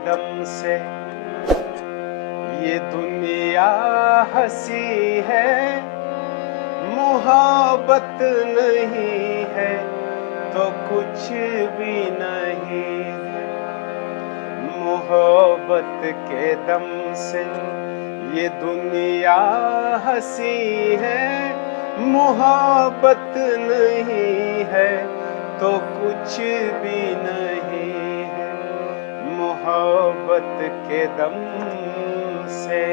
दम से ये दुनिया हंसी है, मोहब्बत नहीं है तो कुछ भी नहीं है। मोहब्बत के दम से ये दुनिया हंसी है, मोहब्बत नहीं है तो कुछ भी नहीं है। मोहब्बत के दम से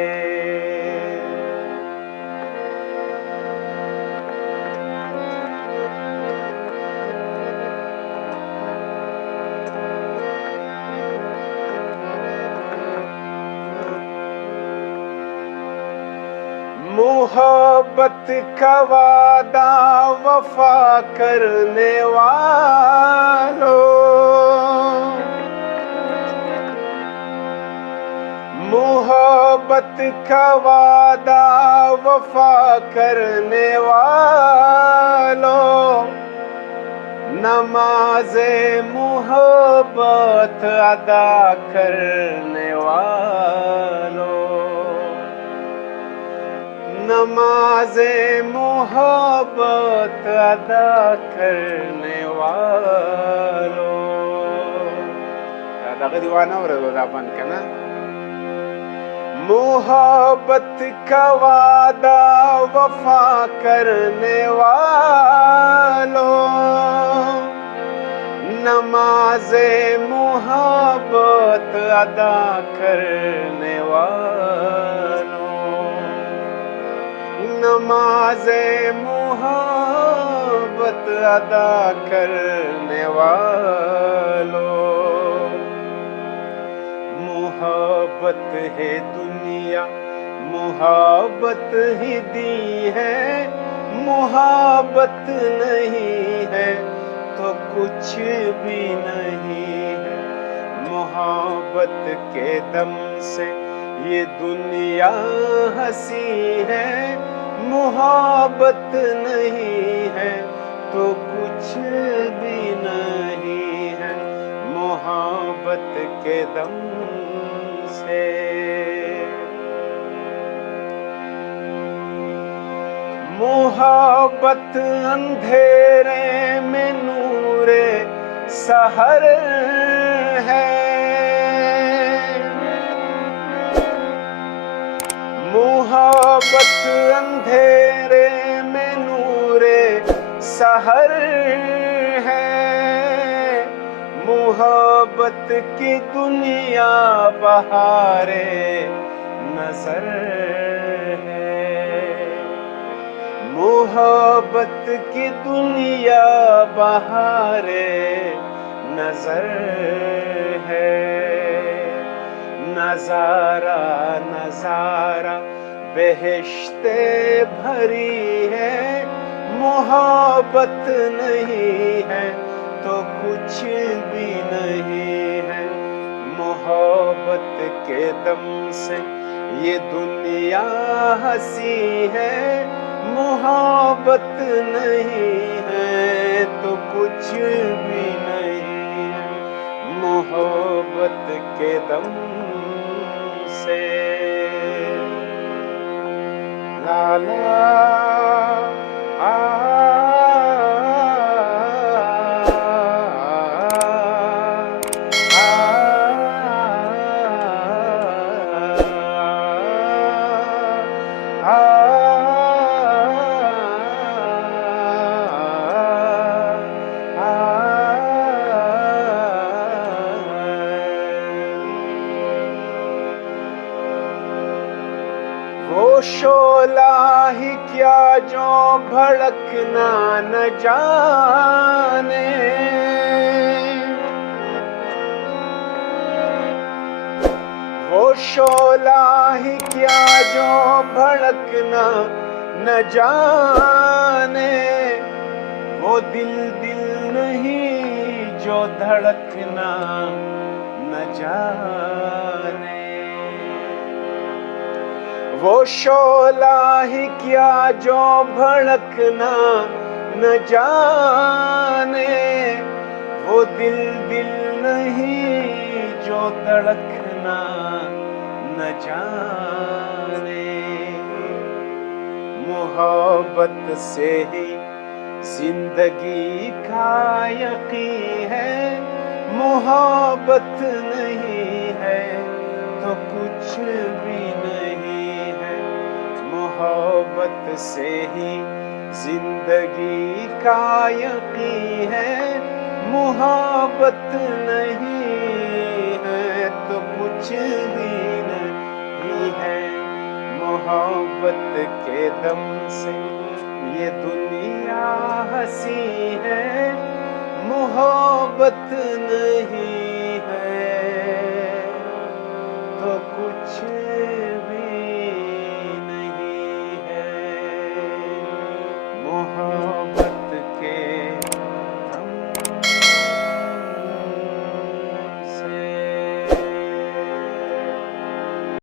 मोहब्बत का वादा वफा करने वालों, मोहब्बत का वादा वफा करने वालों, नमाज़े मोहब्बत अदा करने वालों, नमाज़े मोहब्बत अदा करने वालों। दादा का दीवाना हो रहा है अपन का ना। मोहब्बत का वादा वफा करने वालों, नमाज़े मोहब्बत अदा करने वालों, नमाज़े मोहब्बत अदा करने वालों। मोहब्बत है दुनिया, मोहब्बत ही दी है, मोहब्बत नहीं है तो कुछ भी नहीं है। मोहब्बत के दम से ये दुनिया हंसी है, मोहब्बत नहीं है तो कुछ भी नहीं है। मोहब्बत के दम से मोहब्बत अंधेरे में नूरे सहर है, मोहब्बत अंधेरे में नूरे सहर है। मोहब्बत की दुनिया बहारे नजर है, मोहब्बत की दुनिया बहारे नजर है। नजारा नजारा बेहिश्ते भरी है, मोहब्बत नहीं है तो कुछ भी नहीं है। मोहब्बत के दम से ये दुनिया हंसी है, मोहब्बत नहीं है तो कुछ भी नहीं है। मोहब्बत के दम से ला ला वो शोला ही क्या जो भड़कना न जाने, वो शोला ही क्या जो भड़कना न जाने। वो दिल दिल नहीं जो धड़कना न जाने। वो शोला ही क्या जो भड़कना न जाने। वो दिल दिल नहीं जो धड़कना से ही जिंदगी का यकीन है, मोहब्बत नहीं है तो कुछ भी नहीं है। मोहब्बत से ही जिंदगी का यकीन है, मोहब्बत नहीं है तो कुछ भी नहीं है। मोहब्बत के दम से ये दुनिया हंसी है, मोहब्बत नहीं